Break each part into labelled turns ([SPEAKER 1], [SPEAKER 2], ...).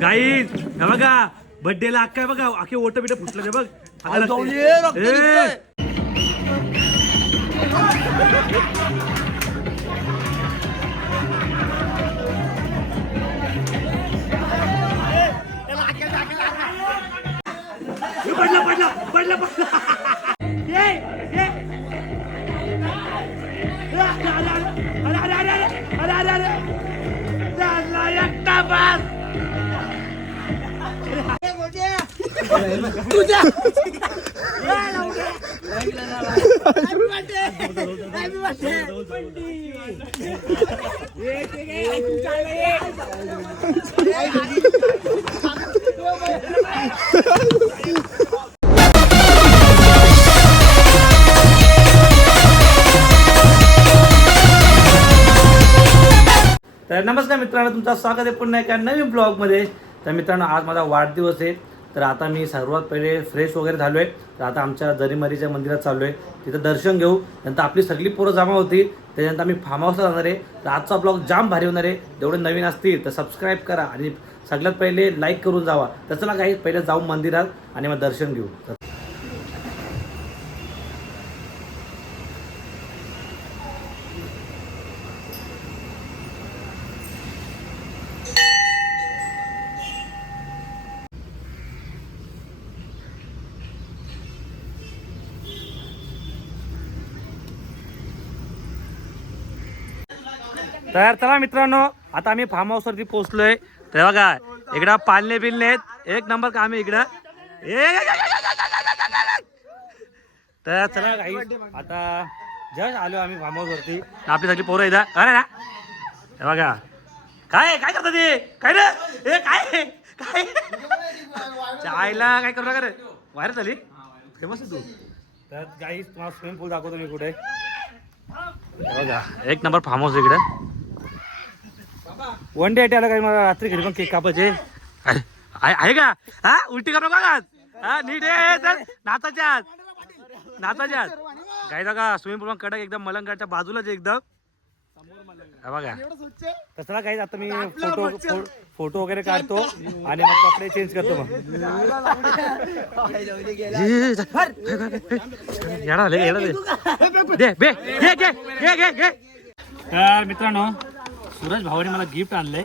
[SPEAKER 1] गाई बघा बर्थडे ला अक्का बघा अखे ओट बिट फुटलं रे बघ. पडला पडला पडला पडला. अरे अरे अरे एकटा पास तुझ्या तर नमस्कार मित्रांनो तुमचं स्वागत आहे पुन्हा एका नवीन ब्लॉगमध्ये तर मित्रांनो आज माझा वाढदिवस आहे. तर आता मी सर्वात पहिले फ्रेश वगैरे झालो आहे तर आता आमच्या जरीमरीच्या मंदिरात चाललो आहे तिथं दर्शन घेऊ. नंतर आपली सगळी पोरं जमा होती त्याच्यानंतर आम्ही फार्म हाऊसला जाणार आहे. तर आजचा ब्लॉग जाम भारी होणार आहे. जेवढे नवीन असतील तर सबस्क्राईब करा. आणि सगळ्यात पहिले लाईक करून जावा. तर चला काही पहिले जाऊ मंदिरात आणि मग दर्शन घेऊ. तर चला मित्रांनो आता आम्ही फार्म हाऊस वरती पोहोचलोय तर बघा इकडं पालणे बिलणे आहेत एक नंबर का आम्ही इकडं तर चला काही आता जस्ट आलो आम्ही फार्म हाऊस वरती आपली सगळी पोरं इथं अरे ना हे बघा काय काय करतात ते काय रे ए काय काय चायला काय करू नका रे व्हायरल झाली फेमस आहे तू तर काही तुम्हाला स्विमिंग पूल दाखवतो मी कुठे बघा एक नंबर फार्म हाऊस इकडे वन डे आला काय मला रात्री घरी पण केक कापायचे. आहे आहे का? हा उलटी करू नका का हा नीट आहे नाचाच्या आत नाचाच्या आत काय का स्विमिंग पूल कडक एकदम मलंगाच्या बाजूलाच एकदम. हे बघा. तसं काही आता मी फोटो फोटो वगैरे काढतो आणि मग कपडे चेंज करतो मग. तर मित्रांनो सूरज भावाने मला गिफ्ट आणलंय.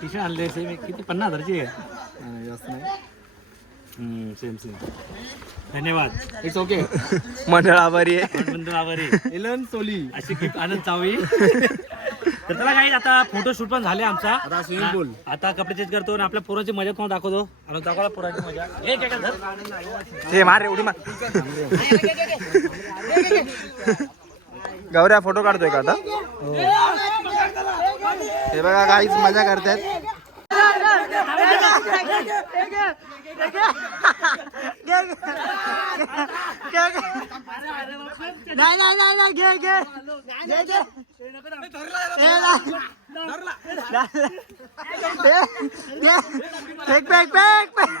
[SPEAKER 1] टी शर्ट आणले सेम किती? पन्नास हजारची आहे. जास्त नाही. सेम सेम धन्यवाद.
[SPEAKER 2] इट्स ओके मंडळ आभारी आहे.
[SPEAKER 1] बंधू आभारी.
[SPEAKER 2] इलन सोली
[SPEAKER 1] अशी गिफ्ट आणत जावी तर त्याला काही आता फोटोशूट पण झाले आमचा.
[SPEAKER 2] आता swimming pool.
[SPEAKER 1] आता कपडे चेंज करतो आणि आपल्या पोरांची मजा तुम्हाला दाखवतो? आणि दाखवला पोरांची मजा. धर.
[SPEAKER 2] हे मार रे उडी मार. गौऱ्या फोटो काढतोय का आता? हे बघा काहीच मजा करतायत.
[SPEAKER 3] नाही नाही नाही नाही घे घे. Fake fake fake fake.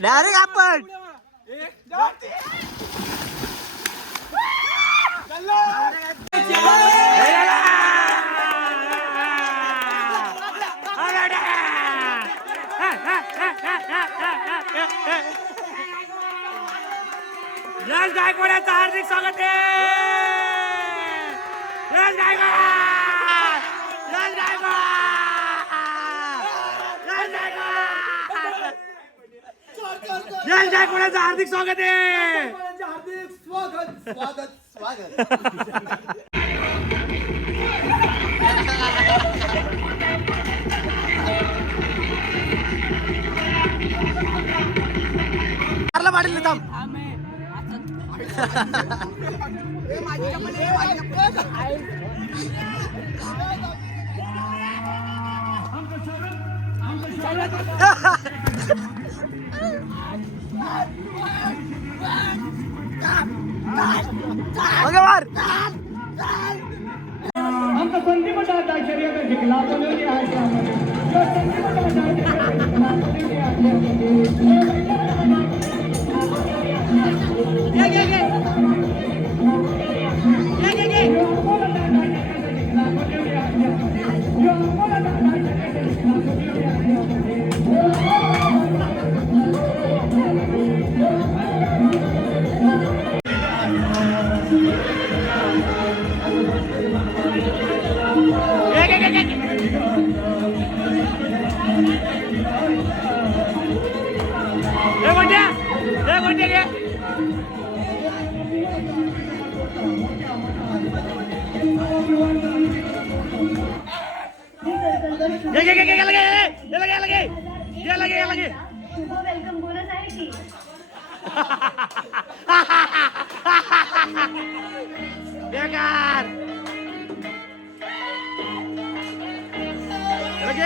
[SPEAKER 3] Direct आपण.
[SPEAKER 1] यश गायकवाडाचं हार्दिक स्वागत आहे. यश गायकवाड! जय जायकवाड्यांचं हार्दिक स्वागत आहे?
[SPEAKER 3] हार्दिक
[SPEAKER 4] स्वागत स्वागत स्वागत पाटील भगवान
[SPEAKER 1] हम तो संदीप आचार्य का खिलाफ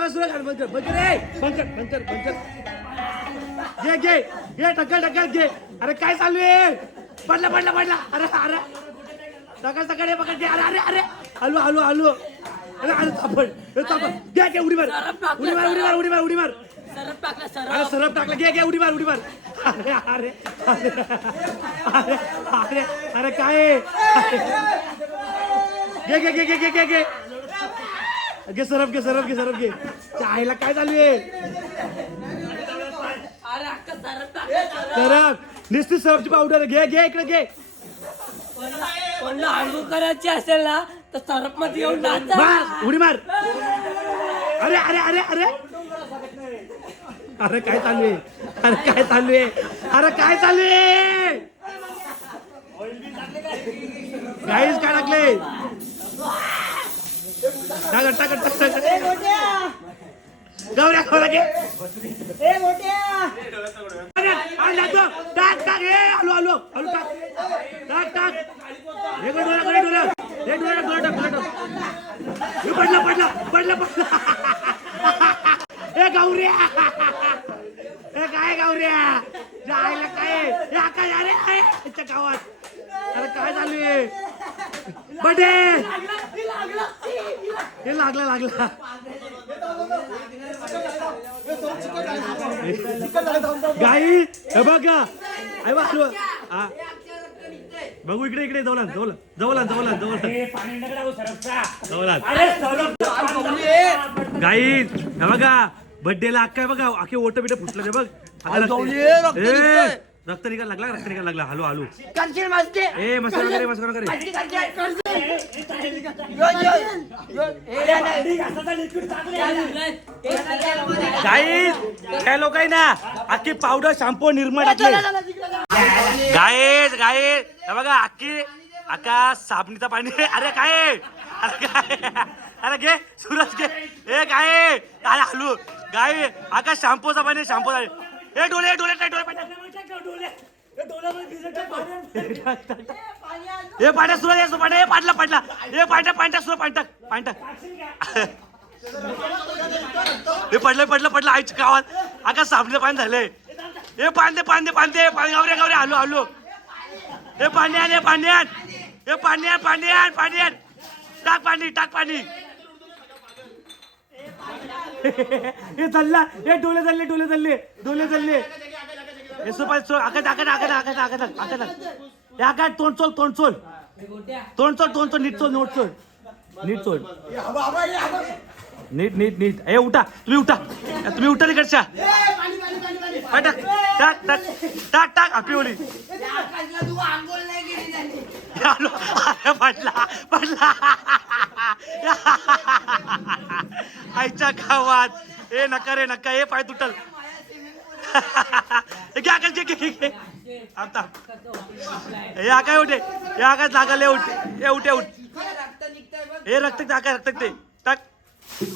[SPEAKER 1] बंद कर बंद कर ए बंद कर बंद कर बंद कर घे घे घे घे अरे काय चालू आहे पडला पडला पडला. अरे अरे. सकाळ सकाळी पकडते. अरे अरे अरे. हलू हलू हलू अरे अरे तापड ए, तापड घे घे उडी मार. उडी मार उडी मार उडी मार उडी मार. अरे सरप टाकला. घे घे उडी मार उडी मार. अरे अरे अरे अरे अरे अरे काय? घे घे घे घे घे घे घे. घे सरप घे सरप घे सरप घे. चायला काय चालू आहे सरप नुसती सरपची पावडर. घे घे इकडे घे.
[SPEAKER 5] करायची असेल ना तर सरपमध्ये येऊन
[SPEAKER 1] मार उडी मार. अरे अरे अरे अरे. अरे काय चालू आहे? अरे काय चालू आहे? अरे काय चालू आहे? गाईस काय टाकले टाकत टाकत टाकत टाकत गौऱ्या अरे, नाचो. टाक टाक. हे आलो आलो आलो टाक. टाक टाक. हे कर पडला पडला पडला. पडला ए गौऱ्या ए काय गौऱ्या जायला काय? या काय अरे अरे गावात. अरे काय चालू आहे बडे. हे लागला लागला. गाई हे बघ. का अरे बा बघू इकडे इकडे जवळ आण, जवळ आण, जवळ जवळ जवळ गाई बघा बर्थडे ला अख्खा बघा अख्खे ओट बिट फुटलं बघ. रक्त निघायला लागला रक्त निघायला लागला. हलू हलू. ए मस्त वगैरे मस्त वगैरे गाईज काय लोक आहे ना अख्खी पावडर शॅम्पू निर्मा टाकले. गायेस गायेस हे बघा अख्खी अक्का साबणीचा पाणी. अरे काय? अरे काय? अरे घे सुरज घे. ए गाय अरे हलू. गाय अक्का शॅम्पूचा पाणी शॅम्पू ए डोले डोले डोले पाणी हे पाट्या सुरू यायचं पाट्या हे पाडला पाडला हे पाट्या पांट्या सुरू पांटक पांटक हे पडलं पडलं पडलं आईच्या गावात आका साबले पाणी झालंय. हे पांदे पांदे पांदे पाणी गावरे गावरे आलो आलो. हे पाण्यान हे पाण्यान हे पाण्यान पाण्यान पाण्यान टाक पाणी टाक पाणी. हे चालला. हे डोले चालले डोले चालले. डोले चालले. येसू सुपारी सोड. आकाश आकाश आकाश आकाश आकाश आकाश हे आकाश तोंड चोल तोंड चोल तोंड चोल तोंड चोल नीट चोल नोट चोल नीट चोल नीट नीट नीट. ए उठा. तुम्ही उठा. तुम्ही उठा तिकडच्या. टाक टाक टाक. टाक टाक. आपली ओली पडला पडला आईच्या गावात. ए नका रे नका. हे पाय तुटल. हे आकाश घे घे घे, आता. हे आकाय उठे? हे आकाश लागले उठे? हे उठे उठ. हे रक्त टाका रक्त ते. टाक.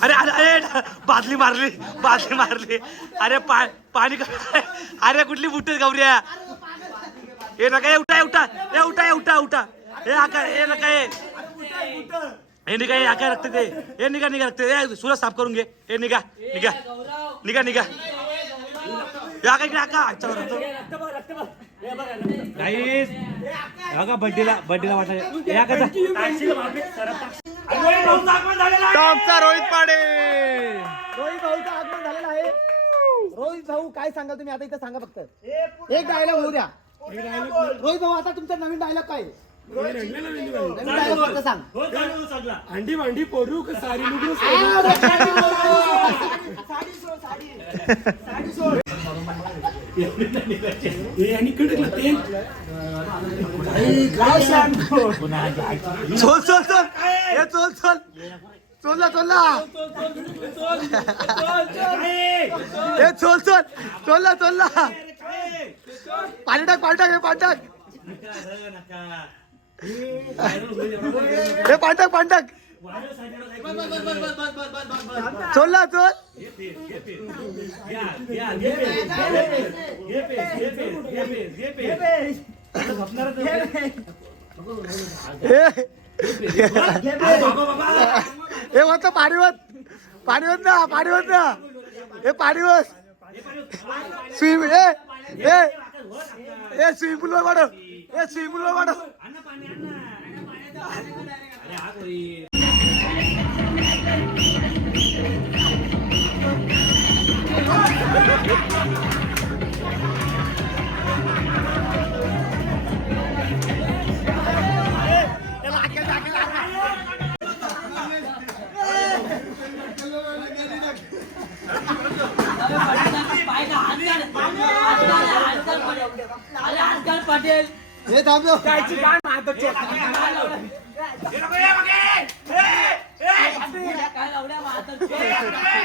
[SPEAKER 1] अरे अरे अरे बादली मारली बादली मारली. अरे पा पाणी अरे कुठली बुटेस गौऱ्या हे नका हे उठा उठा. हे उठा उठा उठा. हे आका हे नका हे हे निघा हे आका रक्त ते. हे निघा निघा रक्त हे साफ करून घे. हे निघा निघा. निघा निघा. हे गाईस बघा बड्डीला हे
[SPEAKER 2] टॉपचा रोहित पाडे.
[SPEAKER 3] रोहित भाऊचं आगमन झालेलं आहे. रोहित भाऊ काय सांगाल तुम्ही? आता इथं सांगा फक्त. एक डायलॉग होऊ द्या. रोहित भाऊ आता तुमचा नवीन डायलॉग काय
[SPEAKER 6] अंडी भांडी पोरू का सारी लुगडं हे आणि कडकलं तेल
[SPEAKER 2] चोल चोल चोल हे चोल चोल चोलला चोलला हे चोल चोल चोलला चोलला पाणी टाक पाणी टाक हे पाणी टाक हे पाणी टाक पाणी टाक चोलला चोल. हे हे होत पाणीवत. पाणीवत ना पाणीवत ना. हे पाणीवत. स्विम ए ए. ए स्विमिंग पूल वर ए स्विमिंग पूल वर वाढव
[SPEAKER 5] आजकाल पाटील.
[SPEAKER 3] हे थांबलो
[SPEAKER 5] काय लावल्या मारतात
[SPEAKER 7] एक्सपर्ट्स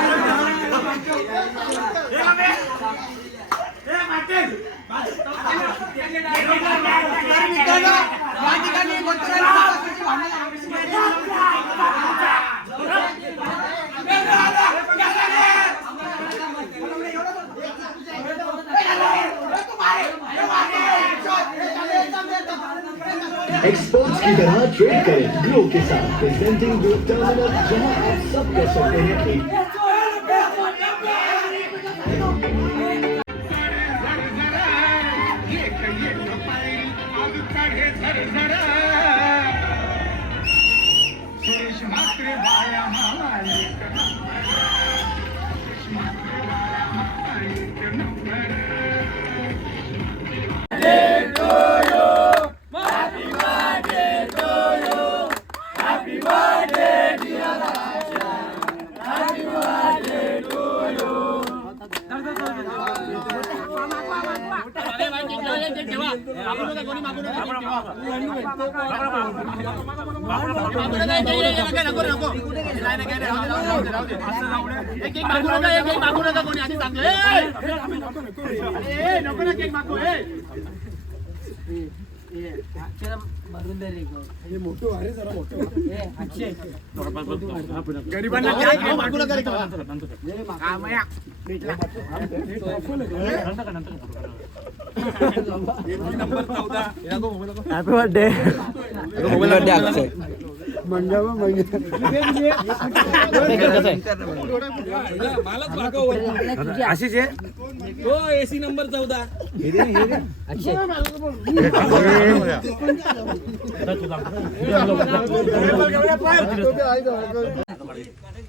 [SPEAKER 7] करें। ग्रो के साथ प्रेजेंटिंग ग्रो टर्मिनल जहाँ आप सब कर सकते हैं एक सुरेश
[SPEAKER 5] भरून दे रे
[SPEAKER 6] गरीबांना
[SPEAKER 2] हॅपी बर्थडे
[SPEAKER 1] अशीच आहे
[SPEAKER 6] हो एसी नंबर चौदा.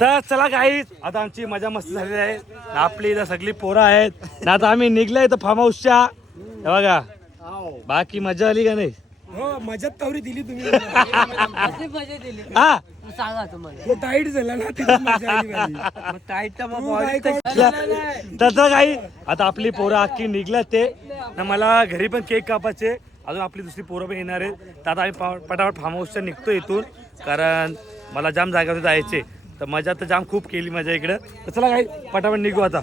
[SPEAKER 1] तर चला काही आता आमची मजा मस्ती झालेली आहे. आपली इथं सगळी पोरं आहेत. ना आता आम्ही निघलोय इथं फार्म हाऊसच्या हे बघा. बाकी मजा आली का नाही?
[SPEAKER 6] हो मजात तवरी दिली तुम्ही.
[SPEAKER 5] अशी मजा दिली?
[SPEAKER 1] हा?
[SPEAKER 5] सांगा तुम्हाला
[SPEAKER 6] तो टाईट झाला ना तिथं मजा आली माझी.
[SPEAKER 1] तसं काही आता आपली पोरं अख्खी निघल्यात ते. ना मला घरी पण केक कापायचे. अजून आपली दुसरी पोरं पण येणार आहेत. तर आता आम्ही पा- पटापट फार्म हाऊसच्या निघतो इथून. कारण मला जाम जागेवर जायचे. तर मजा तर जाम खूप केली मजा इकडं. तर चला काही पटापट निघू आता.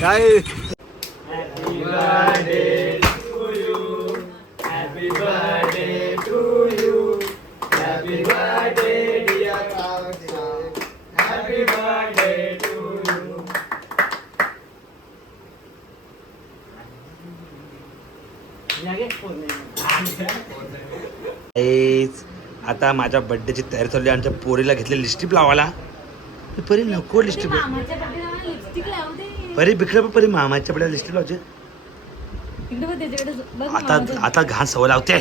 [SPEAKER 2] काय?
[SPEAKER 1] एच, आता माझ्या बर्थडेची तयारी चालली आहे. आमच्या पोरीला घेतली लिस्टिप लावायला. परी नको लिस्टिप परी बिकडे पण परी मामाच्या पडल्या लिस्टिप
[SPEAKER 4] बघ
[SPEAKER 1] आता आता घाण सवय लावते.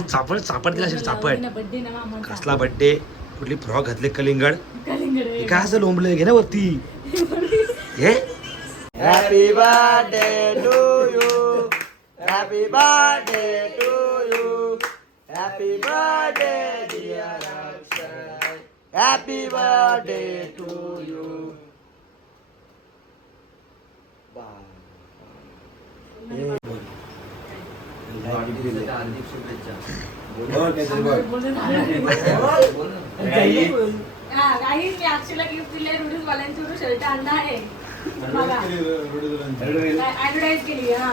[SPEAKER 1] चापड चापड दिला असेल चापड.
[SPEAKER 4] बड्डे
[SPEAKER 1] कसला बर्थडे कुठली फ्रॉक घातले कलिंगड?
[SPEAKER 4] कलिंगड
[SPEAKER 1] हे काय असं लोंबलं? घे ना वरती. हे?
[SPEAKER 2] Happy birthday to you happy birthday to happy birthday dear Akshay happy birthday to you
[SPEAKER 4] काही मी अक्षयला गिफ्ट दिले रुडीज वाल्यांकडून शर्ट आणला आहे बघा ऍडव्हर्टाईज केली हा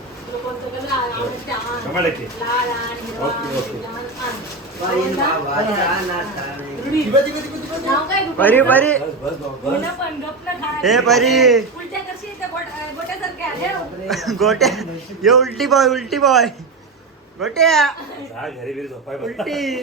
[SPEAKER 2] परी.
[SPEAKER 4] त्या गोट- गोट्यासारख्या ठेव.
[SPEAKER 2] गोट्या हे उलटी बॉय उलटी बॉय गोट्या. उलटी.